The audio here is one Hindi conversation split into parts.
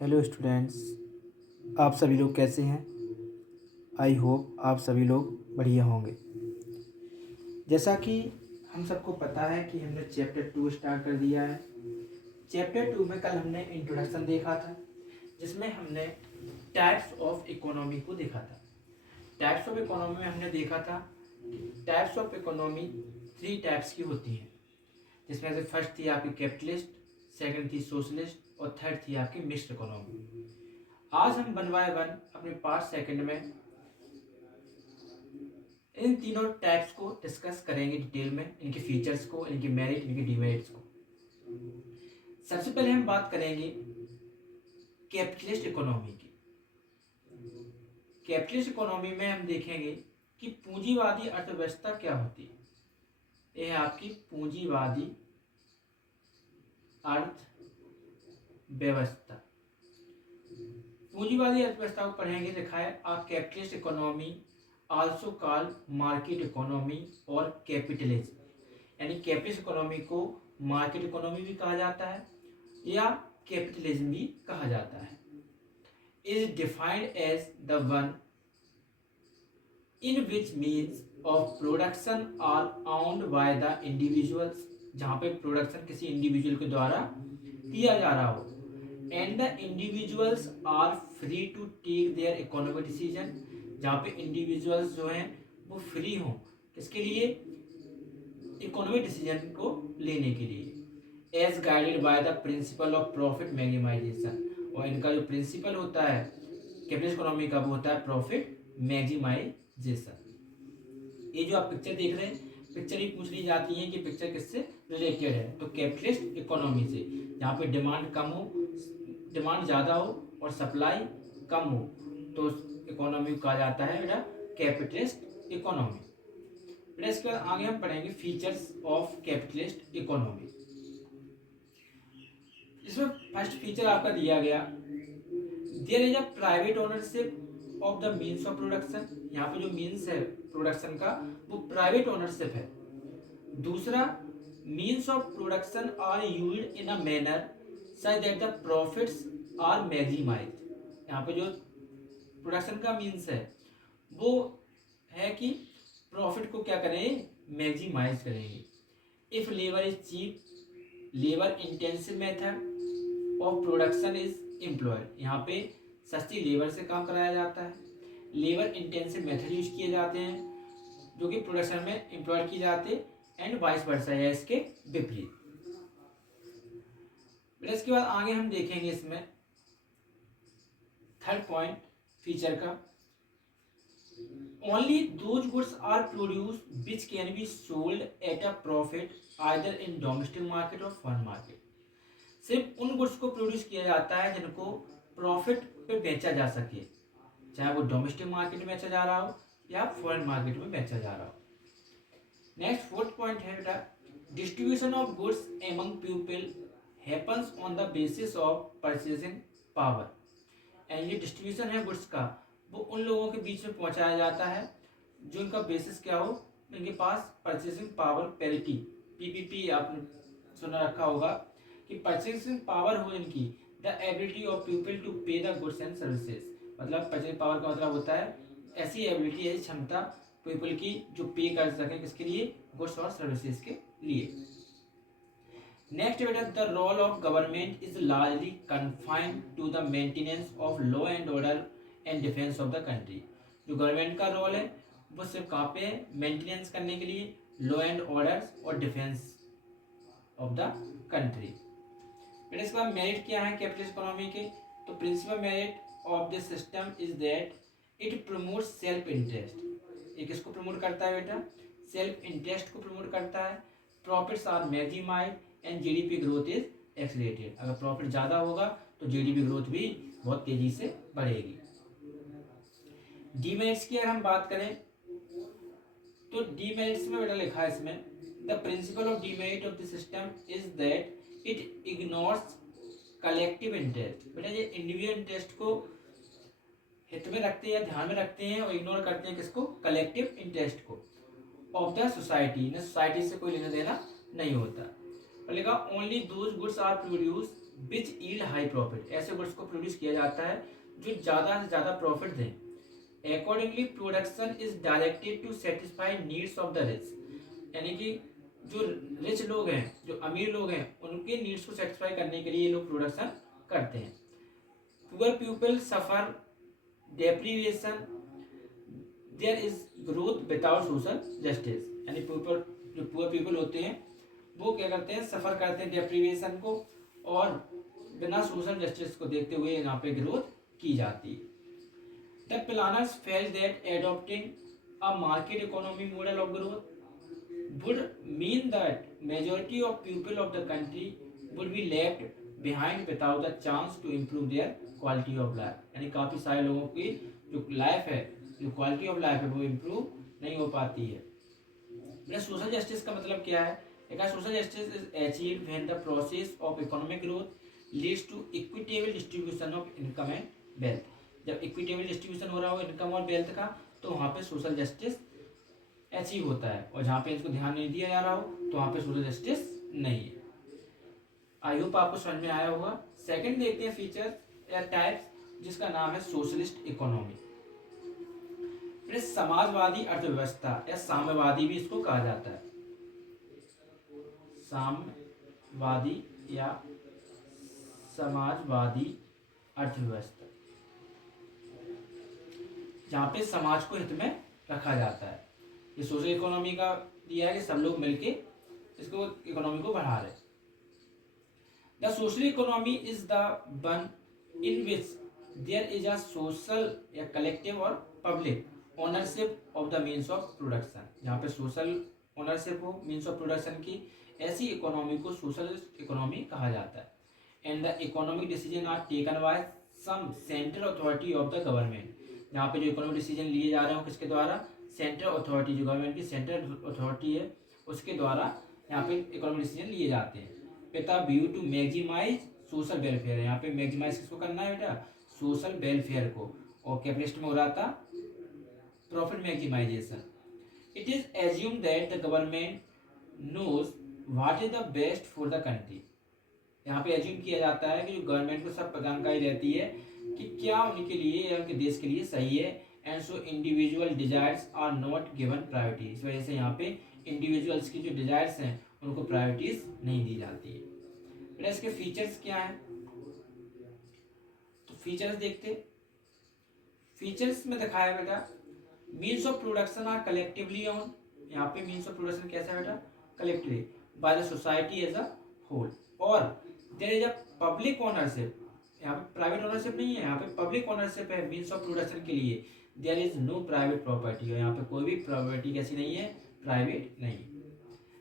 Hello students. आप सभी लोग कैसे हैं? आई होप आप सभी लोग बढ़िया होंगे। जैसा कि हम सबको पता है कि हमने चैप्टर 2 स्टार्ट कर दिया है। चैप्टर 2 में कल हमने इंट्रोडक्शन देखा था, जिसमें हमने टाइप्स ऑफ इकोनॉमी को देखा था। टाइप्स ऑफ इकोनॉमी में हमने देखा था कि टाइप्स ऑफ इकोनॉमी 3 टाइप्स की होती हैं, जिसमें से फर्स्ट थी आपकी कैपिटलिस्ट, सेकंड थी सोशलिस्ट और थर्ड थी आपकी मिक्स्ड इकोनॉमी। आज हम वन बाय वन अपने पार्ट सेकंड में इन तीनों टाइप्स को डिस्कस करेंगे डिटेल में, इनके फीचर्स को, इनके मेरिट, इनके डिमेरिट्स को। सबसे पहले हम बात करेंगे कैपिटलिस्ट इकोनॉमी की। कैपिटलिस्ट इकोनॉमी में हम देखेंगे कि पूंजीवादी अर्थव्यवस्था क्या होती है। यह है आपकी पूंजीवादी अर्थव्यवस्था। पूंजीवादी अर्थव्यवस्था को पढ़ेंगे। लिखा है a capitalist economy also called market economy और कैपिटलिज्म। यानी कैपिटलिस्ट इकोनॉमी को मार्केट इकोनॉमी भी कहा जाता है या कैपिटलिज्म भी कहा जाता है। Is defined as the one in which means of production are owned by the individuals, जहां पे प्रोडक्शन किसी इंडिविजुअल के द्वारा किया जा रहा हो, and the individuals are free to take their economic decision, जहाँ पे इंडिविजुअल्स जो हैं वो फ्री हों किसके लिए, इकोनॉमिक डिसीजन को लेने के लिए, as guided by the principle of profit maximisation. और इनका जो प्रिंसिपल होता है कैपिटलिस्ट इकोनॉमी का, वो होता है प्रॉफिट मैक्सिमाइजेशन। ये जो आप पिक्चर देख रहे हैं, पिक्चर ही पूछ ली जाती है कि पिक्चर किससे रिलेटेड है, तो कैपिटलिस्ट इकोनॉमी से, जहाँ पे डिमांड कम हो, डिमांड ज़्यादा हो और सप्लाई कम हो, तो इकोनॉमी को कहा जाता है बेटा कैपिटलिस्ट इकोनॉमी। फिर इसके बाद आगे हम पढ़ेंगे फीचर्स ऑफ कैपिटलिस्ट इकोनॉमी। इसमें फर्स्ट फीचर आपका दिया गया, there is a private ownership of the means of production. यहाँ पे जो मीन्स है प्रोडक्शन का, वो प्राइवेट ओनरशिप है। दूसरा, means of production are used in a manner such that the profits are maximised. यहाँ पे जो प्रोडक्शन का मीन्स है वो है कि प्रॉफिट को क्या करें, मैक्सिमाइज करेंगे। If labour is cheap, labour intensive method of production is employed. यहाँ पे सस्ती लेबर से काम कराया जाता है, लेबर इंटेंसिव मेथड यूज किए जाते हैं जो कि प्रोडक्शन में एम्प्लॉयड किए जाते हैं, एंड वाइस वर्सा है इसके विपरीत। फिर इसके बाद आगे हम देखेंगे इसमें थर्ड पॉइंट फीचर का, only those goods are produced which can be sold at a profit either in domestic market or foreign market। सिर्फ उन गुड्स को प्रोड्यूस किया जाता है जिनको प्रॉफिट पे बेचा जा सके, चाहे वो डोमेस्टिक मार्केट में बेचा जा रहा हो या फॉरेन मार्केट में बेचा जा रहा हो। नेक्स्ट फोर्थ पॉइंट है बेटा, distribution of goods among people happens on the basis of purchasing power. And ये डिस्ट्रीब्यूशन है गुड्स का, वो उन लोगों के बीच में पहुंचाया जाता है जो इनका बेसिस क्या हो, इनके पास परचेसिंग पावर पैरिटी, पीपीपी आपने सुना रखा होगा कि परचेसिंग पावर हो इनकी, the ability of people to pay the goods and services. मतलब परचेसिंग पावर का मतलब होता है ऐसी एबिलिटी, ऐसी क्षमता पीपल की जो पे कर सके किसके लिए, गुड्स और सर्विसेज के लिए। नेक्स्ट बेटा, the role of government is largely confined to the maintenance of law and order and defence of the country. जो गवर्नमेंट का रोल है वो सिर्फ कहाँ पे है, मेंटेनेंस करने के लिए, लॉ एंड ऑर्डर और डिफेंस ऑफ द कंट्री। फिर इसके बाद मेरिट क्या है कैपिटलिस्ट इकोनॉमी के, तो principle merit of this system is that it promotes self interest. ये किसको प्रमोट करता है बेटा, सेल्फ इंटरेस्ट को प्रमोट करता है। Profits are maximised and GDP growth is accelerated. अगर प्रॉफिट ज़्यादा होगा तो जीडीपी ग्रोथ भी बहुत तेजी से बढ़ेगी। डीमेरिट्स की अगर हम बात करें तो डीमेरिट्स में बेटा लिखा है इसमें, the principle of demerit of the system is that it ignores collective interest. बेटा ये इंडिविजुअल इंटरेस्ट को हित में रखते हैं या ध्यान में रखते हैं और इग्नोर करते हैं किसको, कलेक्टिव इंटरेस्ट को ऑफ द सोसाइटी। इन्हें सोसाइटी से कोई लेना देना नहीं होता। और लिखा only those goods are produce which yield high profit, ऐसे गुड्स को प्रोड्यूस किया जाता है जो ज़्यादा से ज़्यादा प्रॉफिट दें। Accordingly production is directed to satisfy needs of the rich, यानी कि जो रिच लोग हैं, जो अमीर लोग हैं, उनके नीड्स को सेटिस्फाई करने के लिए ये लोग प्रोडक्शन करते हैं। Poor people suffer deprivation, there is growth without social justice, यानी पीपल, जो पुअर पीपल होते हैं वो क्या करते हैं, सफर करते हैं डेप्रीवेशन को, और बिना सोशल जस्टिस को देखते हुए यहाँ पे ग्रोथ की जाती है। The planners felt that adopting a market economy model of growth would mean that majority of people of the country would be left behind without the chance to improve their quality of life, यानी काफी सारे लोगों की जो लाइफ है, जो क्वालिटी ऑफ लाइफ है, वो इम्प्रूव नहीं हो पाती है। सोशल जस्टिस का मतलब क्या है? Social justice is achieved when the process of economic growth leads to equitable distribution of income and wealth. जब इक्विटेबल डिस्ट्रीब्यूशन हो रहा हो इनकम और वेल्थ का, तो वहाँ पे सोशल जस्टिस अचीव होता है, और जहाँ पे इसको ध्यान नहीं दिया जा रहा हो तो वहाँ पे सोशल जस्टिस नहीं है। आई होप आपको समझ में आया होगा। सेकंड देखते हैं फीचर या टाइप्स, जिसका नाम है सोशलिस्ट इकोनॉमी। फिर समाजवादी अर्थव्यवस्था या साम्यवादी भी इसको कहा जाता है, साम्यवादी या समाजवादी अर्थव्यवस्था, जहाँ पे समाज को हित में रखा जाता है। ये सोशल इकोनॉमी का दिया है कि सब लोग मिलके इसको इकोनॉमी को बढ़ा रहे। The social economy is the one in which there is a social या कलेक्टिव और public ownership of the means of production. यहाँ पे सोशल ओनरशिप हो मीन्स ऑफ प्रोडक्शन की, ऐसी इकोनॉमी को सोशलिस्ट इकोनॉमी कहा जाता है। And the economic decision are taken by some central authority of the government. यहाँ पे जो इकोनॉमिक डिसीजन लिए जा रहे हो किसके द्वारा? सेंट्रल अथॉरिटी, जो गवर्नमेंट की सेंट्रल अथॉरिटी है उसके द्वारा यहाँ पे इकोनॉमिक डिसीजन लिए जाते हैं। बेटा view to maximise social welfare, यहाँ पे मैक्सिमाइज किसको करना है बेटा? सोशल वेलफेयर को, और कैपिटलिस्ट में हो रहा था profit maximisation. It is assume that the government knows what is the best for the country. यहाँ पे एज्यूम किया जाता है कि जो गवर्नमेंट को सब जानकारी रहती है कि क्या उनके लिए या उनके देश के लिए सही है, and so individual desires are not given priority. इस वजह से यहाँ पे इंडिविजुअल्स की जो डिजायर्स हैं उनको प्रायोरिटीज नहीं दी जाती है। बेटा इसके फीचर्स क्या हैं? तो फीचर्स देखते, फीचर्स में दिखाया बेटा means of production are collectively owned. यहाँ पे मीन्स ऑफ प्रोडक्शन कैसा है बेटा? Collectively by the society as a whole, और there is a public ownership. यहाँ पे प्राइवेट ओनरशिप नहीं है, यहाँ पे पब्लिक ओनरशिप है मीन्स ऑफ प्रोडक्शन के लिए। There is no private property, और यहाँ पे कोई भी प्रॉपर्टी कैसी नहीं है? प्राइवेट नहीं।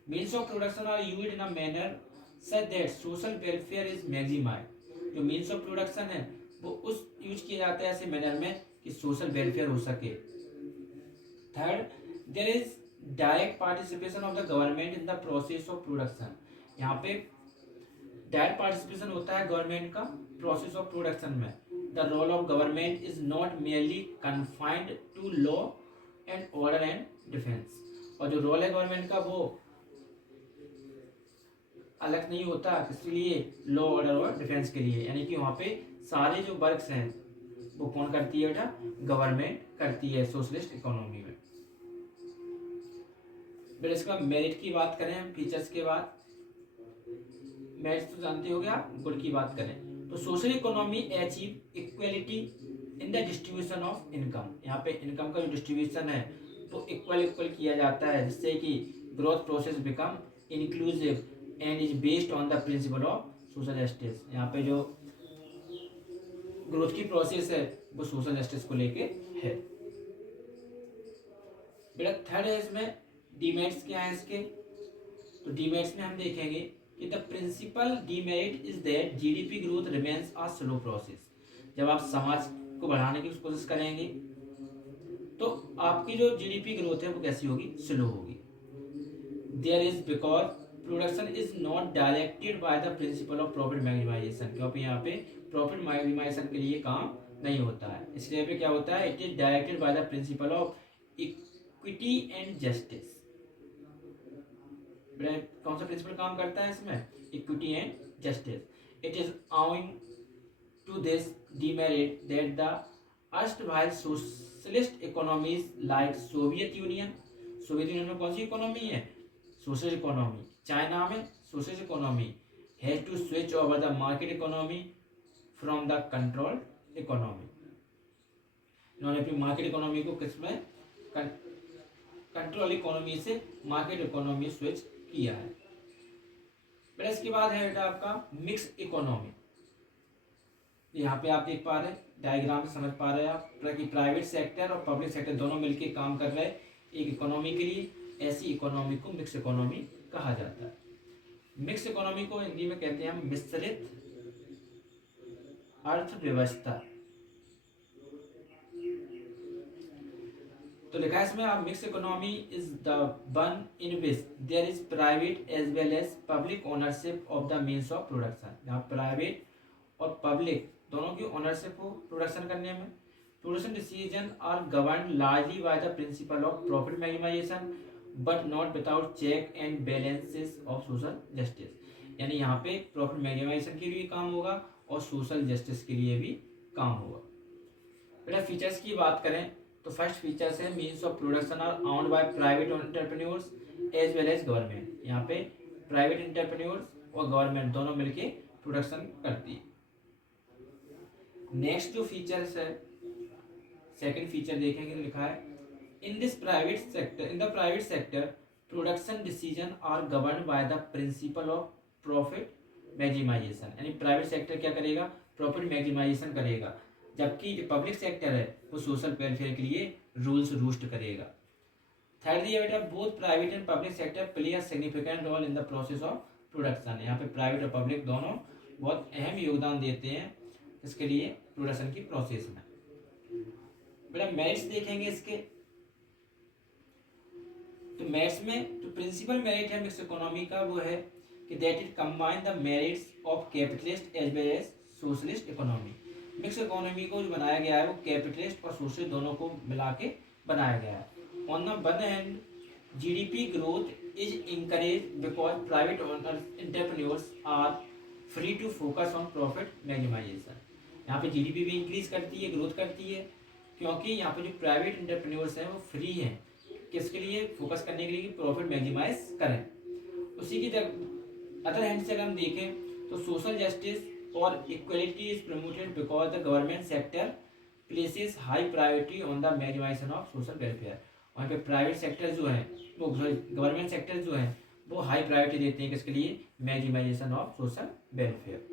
Means of production are used in a manner such that social welfare is maximised. जो मीन्स ऑफ प्रोडक्शन है वो उस यूज किया जाता है ऐसे मैनर में कि सोशल वेलफेयर हो सके। Third, there is direct participation of the government in the process of production. यहाँ पे डायरेक्ट पार्टिसिपेशन होता है गवर्नमेंट का प्रोसेस ऑफ प्रोडक्शन में। The role of government is not merely confined to law and order and defence. और जो रोल है गवर्नमेंट का वो अलग नहीं होता, किसके लिए? लॉ ऑर्डर और डिफेंस के लिए। यानी कि वहाँ पे सारे जो वर्क्स हैं वो कौन करती है बेटा? गवर्नमेंट करती है सोशलिस्ट इकोनॉमी में। फिर इसका मेरिट की बात करें फीचर्स के बाद, मेरिट तो जानते हो गया, गुड की बात करें तो social economy achieve equality in the distribution of income. यहाँ पे इनकम का जो डिस्ट्रीब्यूशन है वो इक्वल किया जाता है, जिससे कि growth process become inclusive and is based on the principle of social justice. यहाँ पे जो ग्रोथ की प्रोसेस है वो सोशल जस्टिस को लेके है। बेटा थर्ड है इसमें डीमेरिट्स क्या है इसके? तो डीमेरिट्स में हम देखेंगे कि the principle demerit is that GDP growth remains a slow process. जब आप समाज को बढ़ाने की कोशिश करेंगे तो आपकी जो जीडीपी ग्रोथ है वो कैसी होगी? स्लो होगी। There is because production is not directed by the principle of profit maximisation, क्योंकि यहाँ पे प्रॉफिट मैक्सिमाइजेशन के लिए काम नहीं होता है। इसलिए पे क्या होता है? It is directed by the principle of equity and justice. कौन सा प्रिंसिपल काम करता है इसमें? Equity and justice. It is owing to this demerit that the erstwhile socialist economies like Soviet Union में कौन सी इकोनॉमी है? Social economy. चाइना में social economy has to switch over the market economy from the control economy. इन्होंने अपनी मार्केट इकोनॉमी को किसमें कंट्रोल इकोनॉमी से मार्केट इकोनॉमी स्विच किया है. फिर इसके बाद है बेटा आपका मिक्स इकोनॉमी. यहाँ पे आप देख पा रहे हैं डायग्राम से समझ पा रहे हैं आप कि प्राइवेट सेक्टर और पब्लिक सेक्टर दोनों मिलकर काम कर रहे हैं एक इकोनॉमी के लिए. ऐसी इकोनॉमी को मिक्स इकोनॉमी कहा जाता है. मिक्स इकोनॉमी को हिंदी में कहते हैं हम मिश्रित अर्थव्यवस्था. तो लिखा है इसमें आप mix economy is the one in which there is private as well as public ownership of the means of production. यहाँ प्राइवेट और पब्लिक दोनों की ओनरशिप हो प्रोडक्शन करने में. Production decision are govern largely by the principle of profit maximisation but not without check and balances of social justice. यानी यहाँ पे प्रॉफिट मैक्सिमाइजेशन के लिए काम होगा और सोशल जस्टिस के लिए भी काम होगा. बेटा फीचर्स की बात करें तो फर्स्ट फीचर्स है means of production are owned by private entrepreneurs as well as government. यहाँ पे प्राइवेट एंटरप्रेन्योर्स और गवर्नमेंट दोनों मिलके प्रोडक्शन करती है. नेक्स्ट जो फीचर्स है सेकंड फीचर देखेंगे लिखा है in the private sector production decision are govern by the principle of profit maximisation. यानी प्राइवेट सेक्टर क्या करेगा? प्रॉफिट मैक्सिमाइजेशन करेगा. जबकि जो पब्लिक सेक्टर है वो सोशल वेलफेयर के लिए रूल्स रूस्ट करेगा. थर्ड ये बेटा both private and public sector play a significant role in the process of production. यहाँ पे प्राइवेट और पब्लिक दोनों बहुत अहम योगदान देते हैं इसके लिए प्रोडक्शन की प्रोसेस में. बेटा मेरिट्स देखेंगे इसके तो मेरिट्स में जो प्रिंसिपल मेरिट है मिक्स इकोनॉमी का वो है कि that it combine the merits of capitalist as well as socialist economy. Mix economy को जो बनाया गया है वो कैपिटलिस्ट और सोशलिस्ट दोनों को मिला के बनाया गया है. On the one hand GDP growth is encourage because private entrepreneurs are free to focus on profit maximisation. यहाँ पे जीडीपी भी इंक्रीज करती है ग्रोथ करती है क्योंकि यहाँ पे जो प्राइवेट एंटरप्रेन्योर्स हैं वो फ्री हैं किसके लिए? फोकस करने के लिए कि प्रॉफिट मैक्सिमाइज करें. उसी की अदर हैंड से अगर हम देखें तो सोशल जस्टिस और equality is promoted because the government sector places high priority on the maximisation of social welfare. वहाँ पे प्राइवेट सेक्टर जो है वो गवर्नमेंट सेक्टर जो है वो हाई प्रायोरिटी देते हैं किसके लिए? Maximisation of social welfare.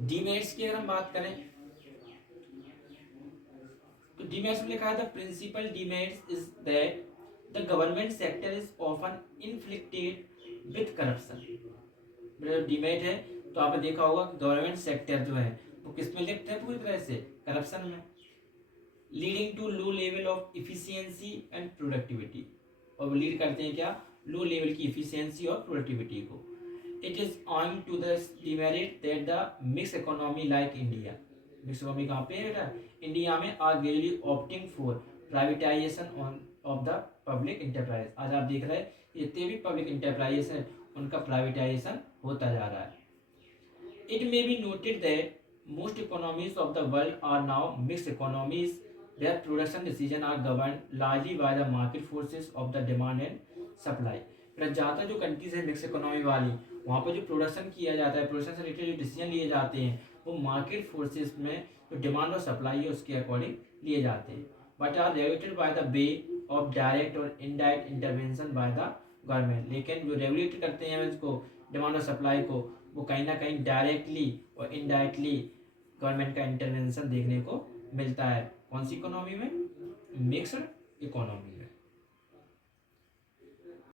Demerits की अगर हम बात करें तो डीमेरिट्स में लिखा है the principle demerits is that the government sector is often inflicted with corruption. Demerit है तो आपने देखा होगा गवर्नमेंट सेक्टर जो है वो किस में लिप्त है? पूरी तरह से करप्शन में. Leading to low level of efficiency and productivity. और वो लीड करते हैं क्या? लो लेवल की इफिशियंसी और प्रोडक्टिविटी को. It is owing to the demerit that the mixed economy like India. Mixed economy कहाँ पे है बेटा? इंडिया में are gradually opting for privatization of the public enterprise. आज आप देख रहे हैं जितने भी पब्लिक इंटरप्राइजेस हैं उनका प्राइवेटाइजेशन होता जा रहा है. It may be noted that most economies of the world are now mixed economies where production decisions are governed largely by the market forces of the demand and supply. ज़्यादा जो कंट्रीज है मिक्स इकोनॉमी वाली वहाँ पर जो प्रोडक्शन किया जाता है प्रोडक्शन से रिलेटेड जो डिसीजन लिए जाते हैं वो मार्केट फोर्सेस में जो डिमांड और सप्लाई है उसके अकॉर्डिंग लिए जाते हैं but are regulated by the way of direct और indirect intervention by the government. लेकिन जो रेगुलेट करते हैं इसको डिमांड और सप्लाई को वो कहीं ना कहीं डायरेक्टली और इनडायरेक्टली गवर्नमेंट का इंटरवेंशन देखने को मिलता है. कौन सी इकोनॉमी में? मिक्स्ड इकोनॉमी में.